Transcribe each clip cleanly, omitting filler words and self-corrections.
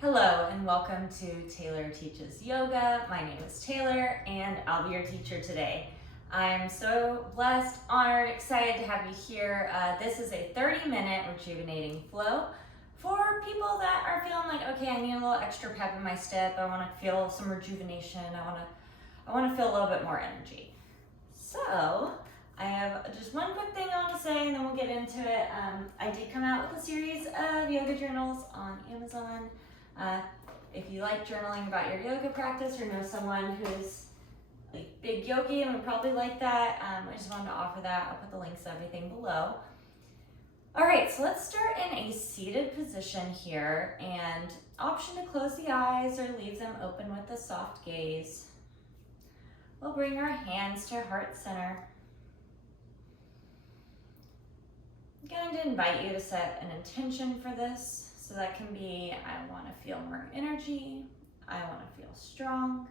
Hello and welcome to Taylor Teaches Yoga. My name is Taylor and I'll be your teacher today. I'm so blessed, honored, excited to have you here. This is a 30-minute rejuvenating flow for people that are feeling like, okay, I need a little extra pep in my step. I want to feel some rejuvenation. I want to feel a little bit more energy. So I have just one quick thing I want to say and then we'll get into it. I did come out with a series of yoga journals on Amazon. If you like journaling about your yoga practice or know someone who's like big yogi and would probably like that, I just wanted to offer that. I'll put the links to everything below. All right, so let's start in a seated position here, and option to close the eyes or leave them open with a soft gaze. We'll bring our hands to heart center. I'm going to invite you to set an intention for this. So that can be, I want to feel more energy, I want to feel strong,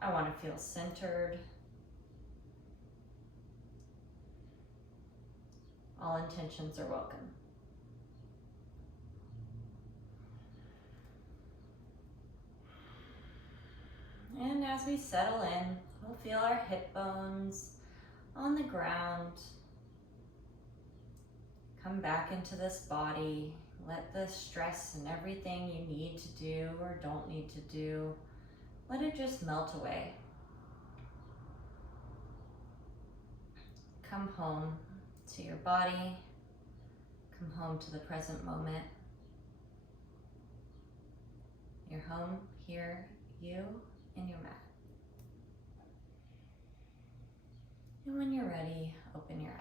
I want to feel centered. All intentions are welcome. And as we settle in, we'll feel our hip bones on the ground. Come back into this body. Let the stress and everything you need to do or don't need to do, let it just melt away. Come home to your body. Come home to the present moment. You're home here, you and your mat. And when you're ready, open your eyes.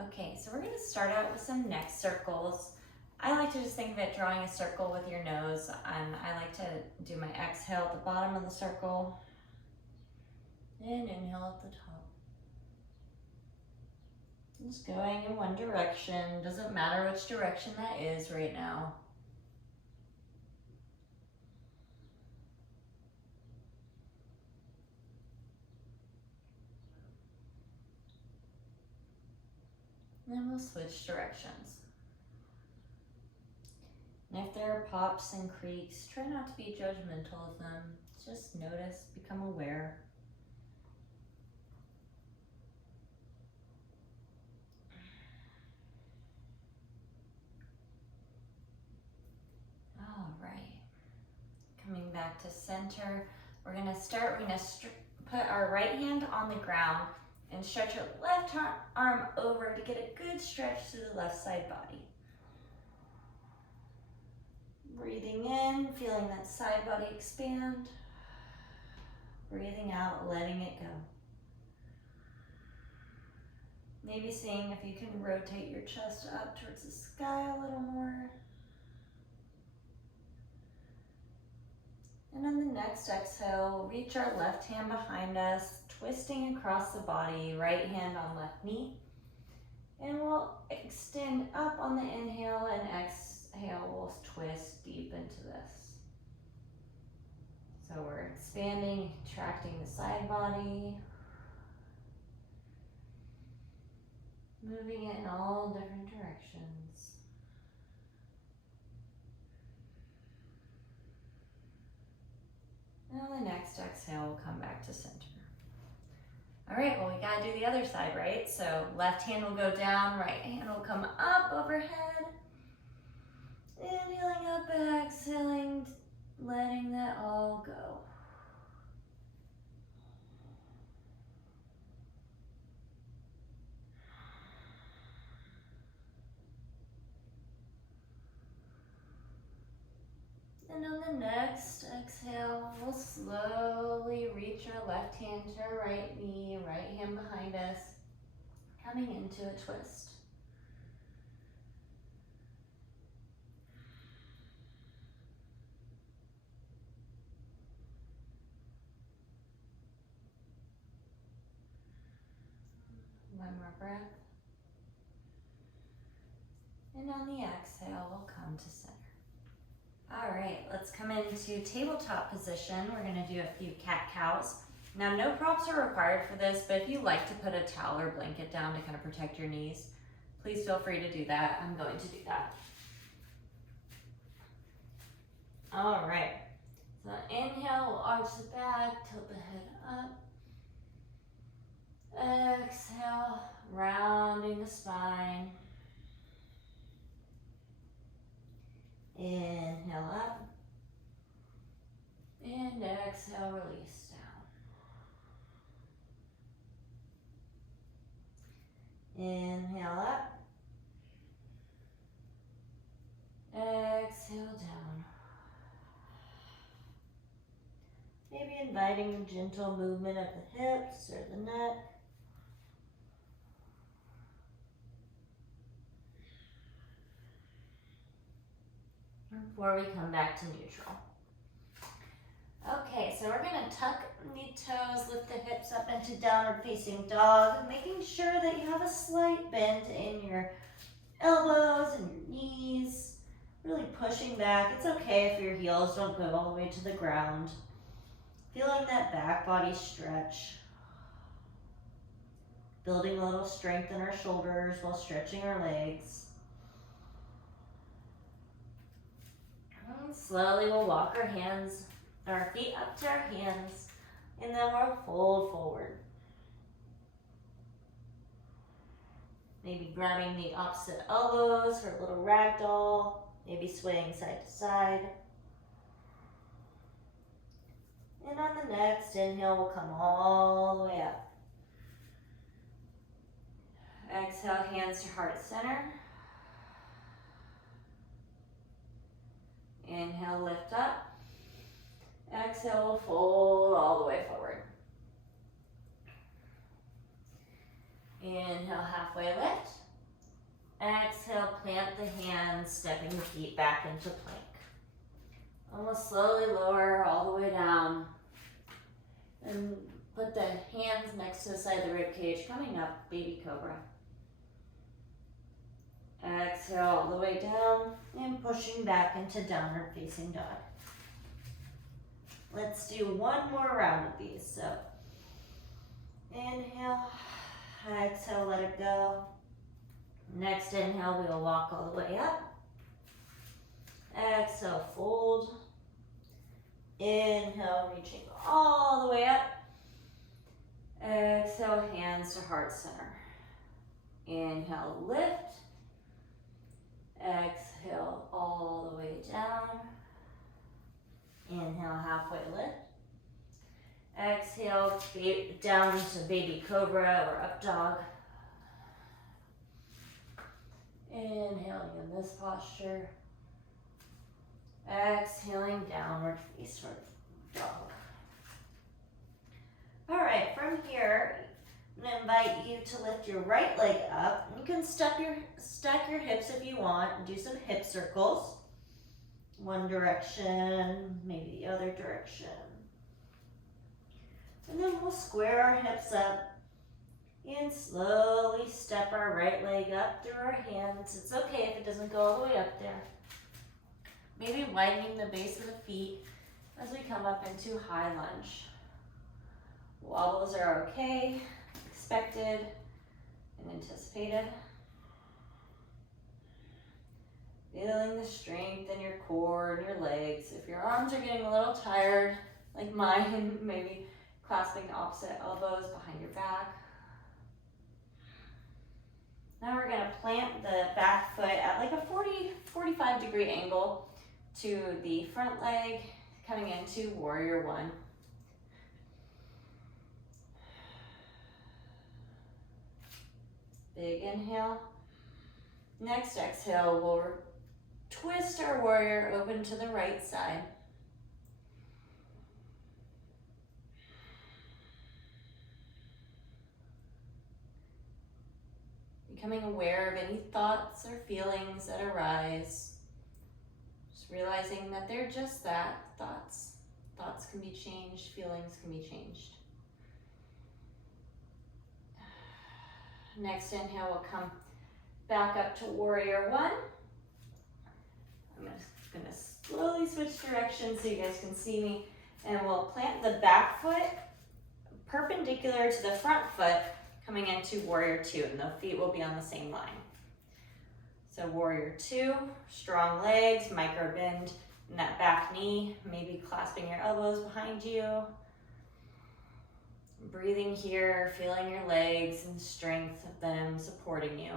Okay, so we're going to start out with some neck circles. I like to just think of it drawing a circle with your nose, and I like to do my exhale at the bottom of the circle and inhale at the top. Just going in one direction. Doesn't matter which direction that is right now. Then we'll switch directions. And if there are pops and creaks, try not to be judgmental of them. Just notice, become aware. All right. Coming back to center, we're gonna put our right hand on the ground and stretch your left arm over to get a good stretch to the left side body. Breathing in, feeling that side body expand. Breathing out, letting it go. Maybe seeing if you can rotate your chest up towards the sky a little more. And on the next exhale, reach our left hand behind us, twisting across the body, right hand on left knee. And we'll extend up on the inhale, and exhale, we'll twist deep into this. So we're expanding, contracting the side body, moving it in all different directions. And on the next exhale, we'll come back to center. All right, well, we gotta do the other side, right? So left hand will go down, right hand will come up overhead. Inhaling up, exhaling, letting that all go. And on the next exhale, we'll slowly reach our left hand to our right knee, right hand behind us, coming into a twist. One more breath. And on the exhale, we'll come to center. All right, let's come into tabletop position. We're gonna do a few cat-cows. Now, no props are required for this, but if you like to put a towel or blanket down to kind of protect your knees, please feel free to do that. I'm going to do that. All right. So inhale, we'll arch the back, tilt the head up. Exhale, rounding the spine. Inhale up. And exhale, release down. Inhale up. Exhale down. Maybe inviting a gentle movement of the hips or the neck. Before we come back to neutral. Okay, so we're gonna tuck the toes, lift the hips up into downward facing dog, making sure that you have a slight bend in your elbows and your knees, really pushing back. It's okay if your heels don't go all the way to the ground. Feeling that back body stretch. Building a little strength in our shoulders while stretching our legs. And slowly we'll walk our feet up to our hands, and then we'll fold forward. Maybe grabbing the opposite elbows for a little ragdoll, maybe swaying side to side. And on the next inhale, we'll come all the way up. Exhale, hands to heart center. Inhale, lift up. Exhale, fold all the way forward. Inhale, halfway lift. Exhale, plant the hands, stepping the feet back into plank. Almost slowly lower all the way down. And put the hands next to the side of the rib cage, coming up, baby cobra. Exhale all the way down and pushing back into downward facing dog. Let's do one more round of these. So inhale, exhale, let it go. Next inhale, we'll walk all the way up. Exhale, fold. Inhale, reaching all the way up. Exhale, hands to heart center. Inhale, lift. Exhale, all the way down. Inhale, halfway lift. Exhale, down to baby cobra or up dog. Inhaling in this posture. Exhaling, downward facing dog. All right, from here, I'm gonna invite you to lift your right leg up. You can stack your hips if you want and do some hip circles. One direction, maybe the other direction. And then we'll square our hips up and slowly step our right leg up through our hands. It's okay if it doesn't go all the way up there. Maybe widening the base of the feet as we come up into high lunge. Wobbles are okay, expected and anticipated. Feeling the strength in your core and your legs. If your arms are getting a little tired, like mine, maybe clasping the opposite elbows behind your back. Now we're gonna plant the back foot at like a 45 degree angle to the front leg, coming into warrior one. Big inhale. Next exhale, we'll twist our warrior open to the right side. Becoming aware of any thoughts or feelings that arise. Just realizing that they're just that, thoughts. Thoughts can be changed, feelings can be changed. Next inhale, we'll come back up to warrior one. I'm just gonna slowly switch directions so you guys can see me. And we'll plant the back foot perpendicular to the front foot, coming into warrior two, and the feet will be on the same line. So warrior two, strong legs, micro bend in that back knee, maybe clasping your elbows behind you. Breathing here, feeling your legs and strength of them supporting you.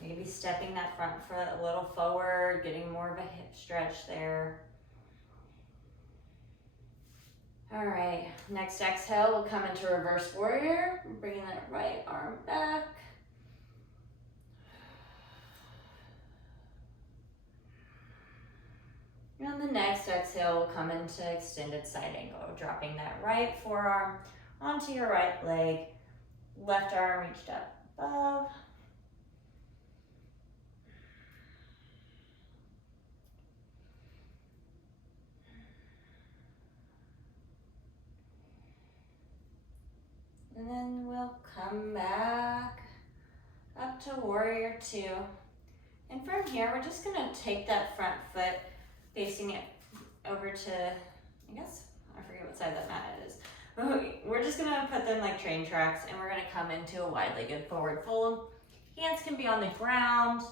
Maybe stepping that front foot a little forward, getting more of a hip stretch there. All right, next exhale, we'll come into reverse warrior, bringing that right arm back. And on the next exhale, we'll come into extended side angle, dropping that right forearm onto your right leg, left arm reached up above. And then we'll come back up to warrior two. And from here, we're just gonna take that front foot, facing it over to, I guess, I forget what side that mat is. We're just gonna put them like train tracks and we're gonna come into a wide-legged forward fold. Hands can be on the ground,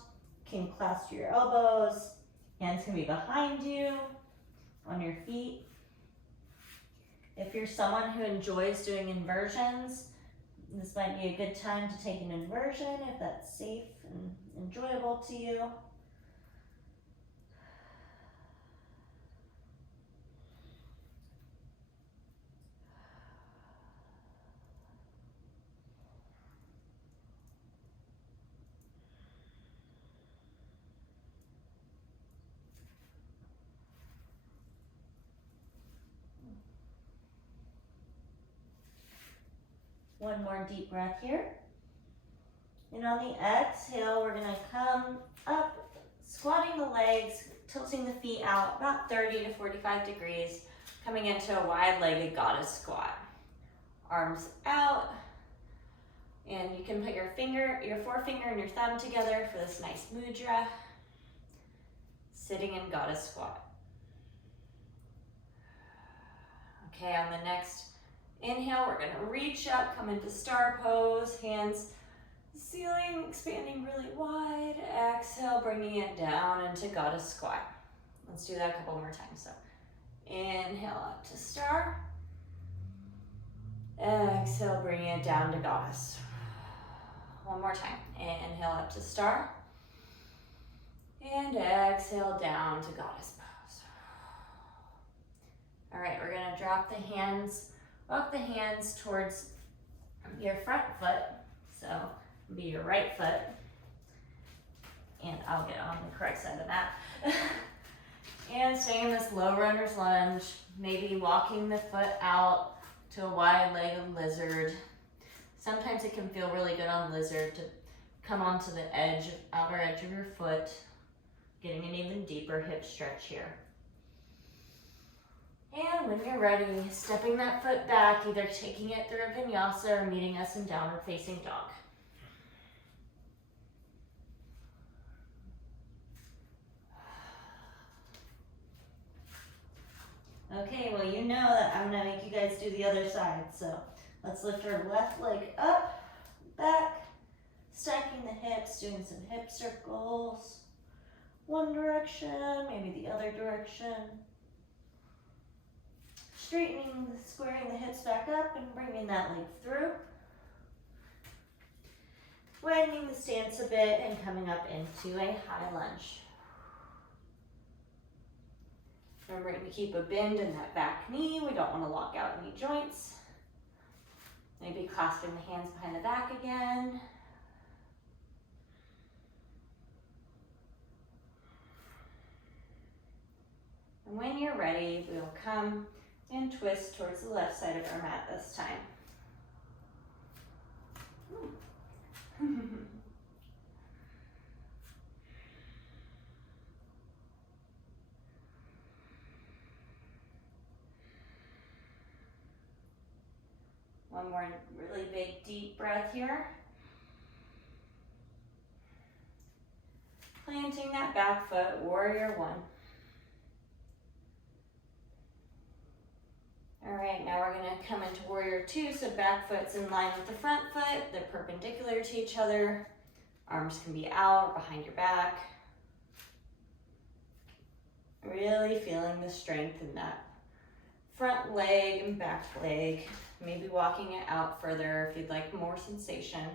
can clasp your elbows. Hands can be behind you, on your feet. If you're someone who enjoys doing inversions, this might be a good time to take an inversion if that's safe and enjoyable to you. One more deep breath here. And on the exhale, we're gonna come up, squatting the legs, tilting the feet out about 30 to 45 degrees, coming into a wide-legged goddess squat. Arms out, and you can put your forefinger and your thumb together for this nice mudra. Sitting in goddess squat. Okay, on the next inhale, we're gonna reach up, come into star pose, hands ceiling, expanding really wide. Exhale, bringing it down into goddess squat. Let's do that a couple more times. So inhale up to star. Exhale, bringing it down to goddess. One more time. Inhale up to star. And exhale down to goddess pose. All right, we're gonna drop the hands, walk the hands towards your front foot. So be your right foot. And I'll get on the correct side of that. And stay in this low runner's lunge, maybe walking the foot out to a wide-legged lizard. Sometimes it can feel really good on lizard to come onto the edge, outer edge of your foot, getting an even deeper hip stretch here. And when you're ready, stepping that foot back, either taking it through a vinyasa or meeting us in downward facing dog. Okay, well, you know that I'm gonna make you guys do the other side, so let's lift our left leg up, back, stacking the hips, doing some hip circles. One direction, maybe the other direction. Straightening, squaring the hips back up and bringing that leg through. Widening the stance a bit and coming up into a high lunge. Remembering to keep a bend in that back knee. We don't want to lock out any joints. Maybe clasping the hands behind the back again. And when you're ready, we'll come and twist towards the left side of our mat this time. One more really big deep breath here. Planting that back foot, warrior one. All right, now we're gonna come into warrior two, so back foot's in line with the front foot, they're perpendicular to each other. Arms can be out or behind your back. Really feeling the strength in that front leg and back leg. Maybe walking it out further if you'd like more sensation.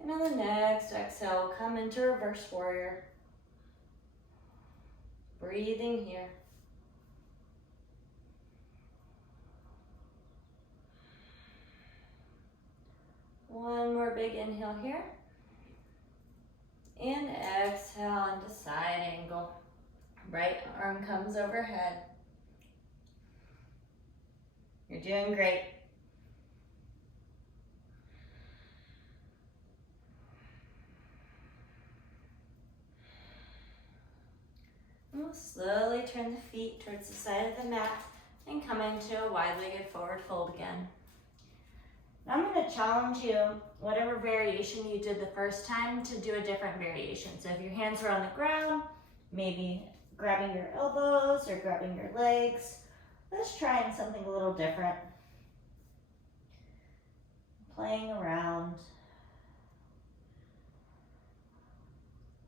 And on the next exhale, come into reverse warrior. Breathing here. One more big inhale here. And exhale into side angle. Right arm comes overhead. You're doing great. We'll slowly turn the feet towards the side of the mat and come into a wide-legged forward fold again. Now I'm going to challenge you, whatever variation you did the first time, to do a different variation. So if your hands are on the ground, maybe grabbing your elbows or grabbing your legs. Let's try something a little different. Playing around.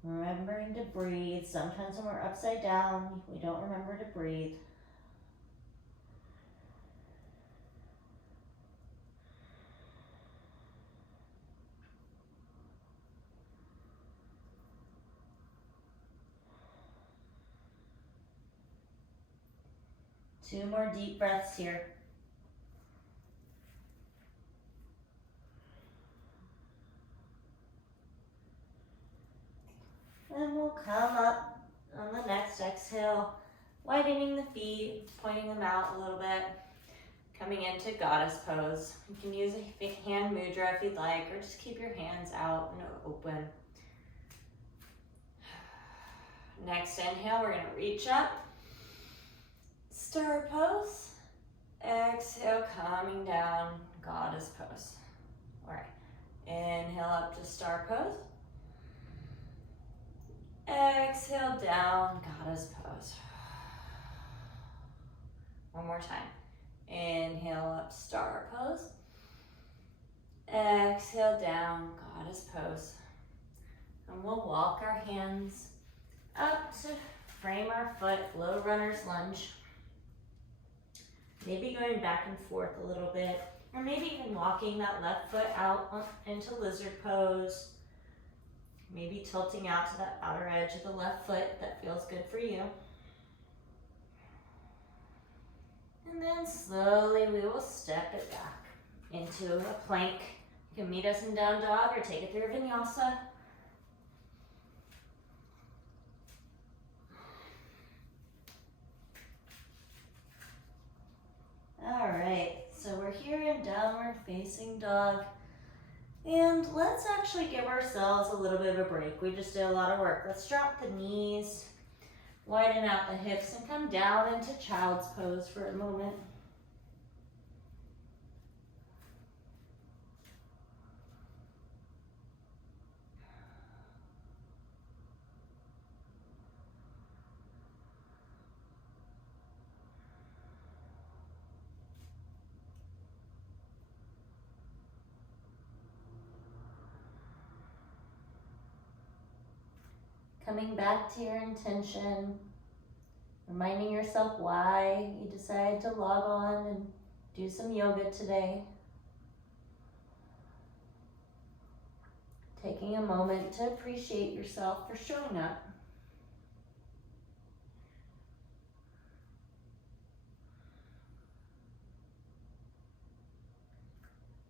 Remembering to breathe. Sometimes when we're upside down, we don't remember to breathe. Two more deep breaths here. And we'll come up on the next exhale, widening the feet, pointing them out a little bit, coming into goddess pose. You can use a big hand mudra if you'd like, or just keep your hands out and open. Next inhale, we're gonna reach up, star pose. Exhale, coming down, goddess pose. All right, inhale up to star pose. Exhale down, goddess pose. One more time. Inhale up, star pose. Exhale down, goddess pose. And we'll walk our hands up to frame our foot, low runner's lunge. Maybe going back and forth a little bit, or maybe even walking that left foot out into lizard pose. Maybe tilting out to that outer edge of the left foot that feels good for you. And then slowly we will step it back into a plank. You can meet us in down dog or take it through a vinyasa. All right, so we're here in downward facing dog. And let's actually give ourselves a little bit of a break. We just did a lot of work. Let's drop the knees, widen out the hips, and come down into child's pose for a moment. Coming back to your intention, reminding yourself why you decided to log on and do some yoga today. Taking a moment to appreciate yourself for showing up.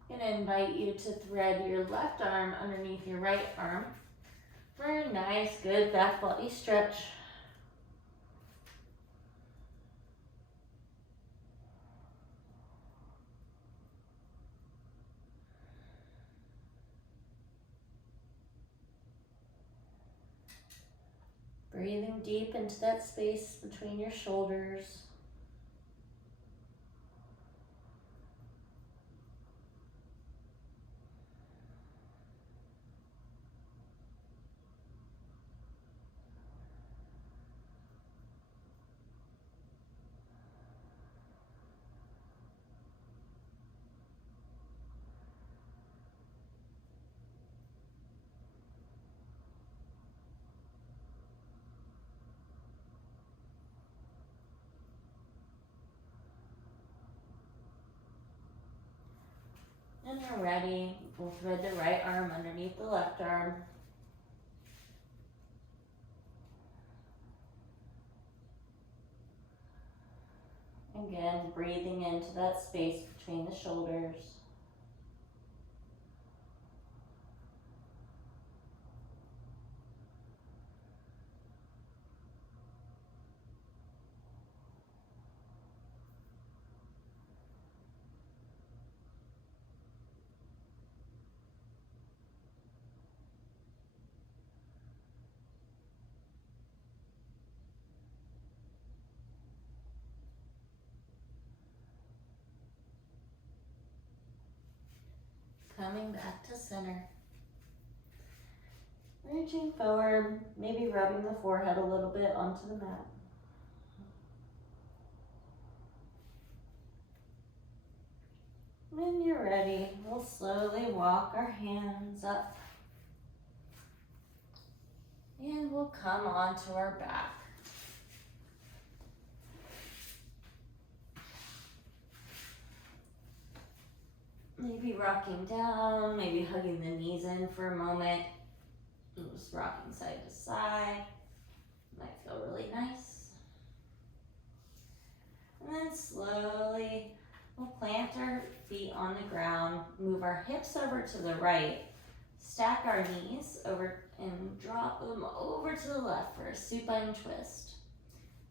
I'm going to invite you to thread your left arm underneath your right arm for a nice, good back body stretch. Breathing deep into that space between your shoulders. When you're ready, we'll thread the right arm underneath the left arm. Again, breathing into that space between the shoulders. Coming back to center. Reaching forward, maybe rubbing the forehead a little bit onto the mat. When you're ready, we'll slowly walk our hands up. And we'll come onto our back. Maybe rocking down, maybe hugging the knees in for a moment. And just rocking side to side. Might feel really nice. And then slowly, we'll plant our feet on the ground, move our hips over to the right, stack our knees over and drop them over to the left for a supine twist.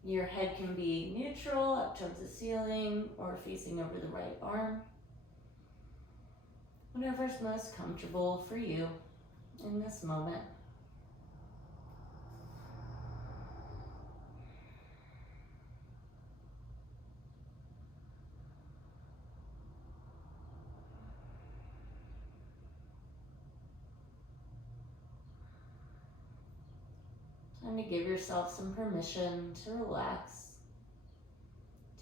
Your head can be neutral up towards the ceiling or facing over the right arm. Whatever's most comfortable for you in this moment. Time to give yourself some permission to relax,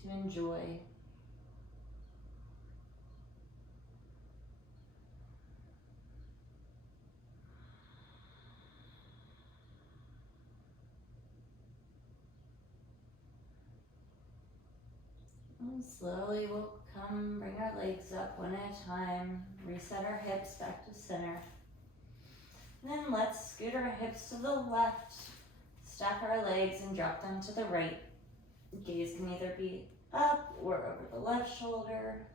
to enjoy. And slowly we'll bring our legs up one at a time, reset our hips back to center. And then let's scoot our hips to the left, stack our legs and drop them to the right. Gaze can either be up or over the left shoulder.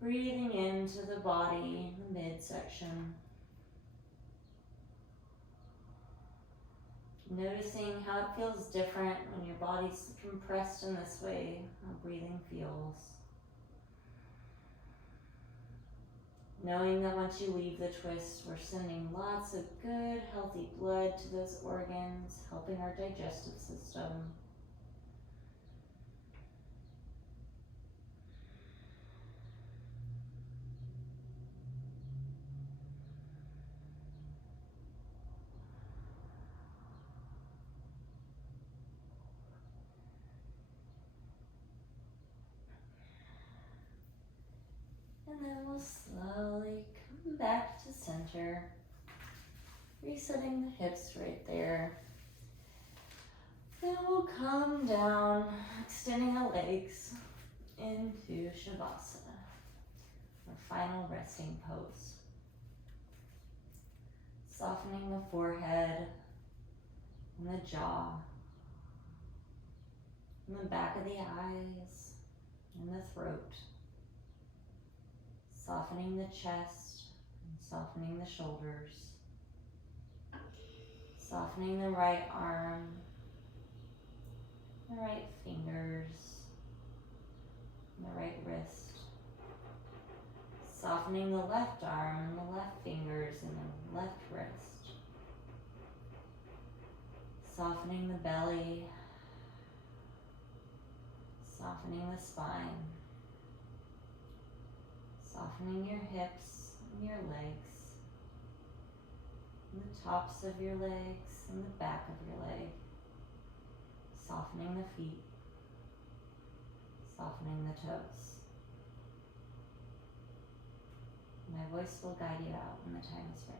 Breathing into the body, the midsection. Noticing how it feels different when your body's compressed in this way, how breathing feels. Knowing that once you leave the twist, we're sending lots of good, healthy blood to those organs, helping our digestive system. And then we'll slowly come back to center, resetting the hips right there. Then we'll come down, extending the legs into Shavasana, our final resting pose. Softening the forehead and the jaw, and the back of the eyes and the throat. Softening the chest and softening the shoulders. Softening the right arm, the right fingers, and the right wrist. Softening the left arm and the left fingers and the left wrist. Softening the belly. Softening the spine. Softening your hips and your legs, and the tops of your legs and the back of your leg. Softening the feet, softening the toes. My voice will guide you out when the time is right.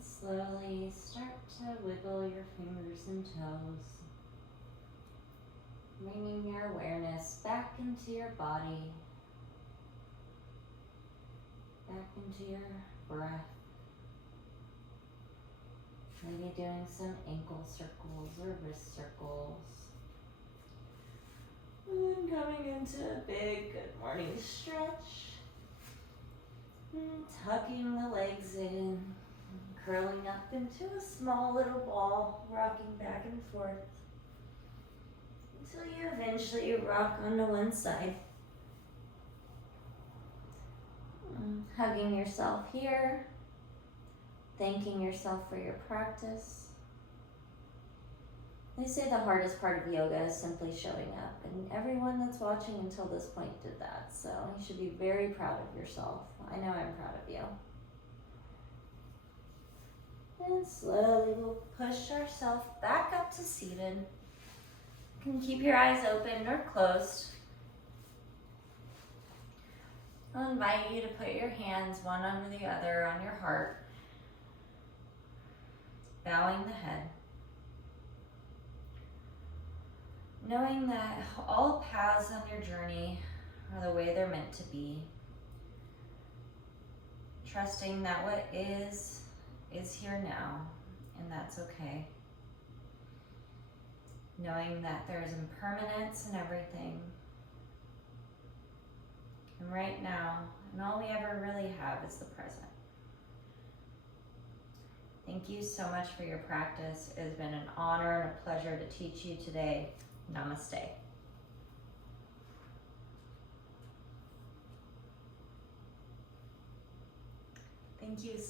And slowly start to wiggle your fingers and toes, bringing your awareness back into your body, back into your breath. Maybe doing some ankle circles or wrist circles. And then coming into a big good morning stretch. And tucking the legs in, curling up into a small little ball, rocking back and forth until you eventually rock onto one side. Hugging yourself here, thanking yourself for your practice. They say the hardest part of yoga is simply showing up, and everyone that's watching until this point did that, so you should be very proud of yourself. I know I'm proud of you. And slowly we'll push ourselves back up to seated. You can keep your eyes open or closed. I'll invite you to put your hands one under the other on your heart, bowing the head. Knowing that all paths on your journey are the way they're meant to be. Trusting that what is here now, and that's okay. Knowing that there's impermanence in everything. And right now, and all we ever really have is the present. Thank you so much for your practice. It has been an honor and a pleasure to teach you today. Namaste. Thank you so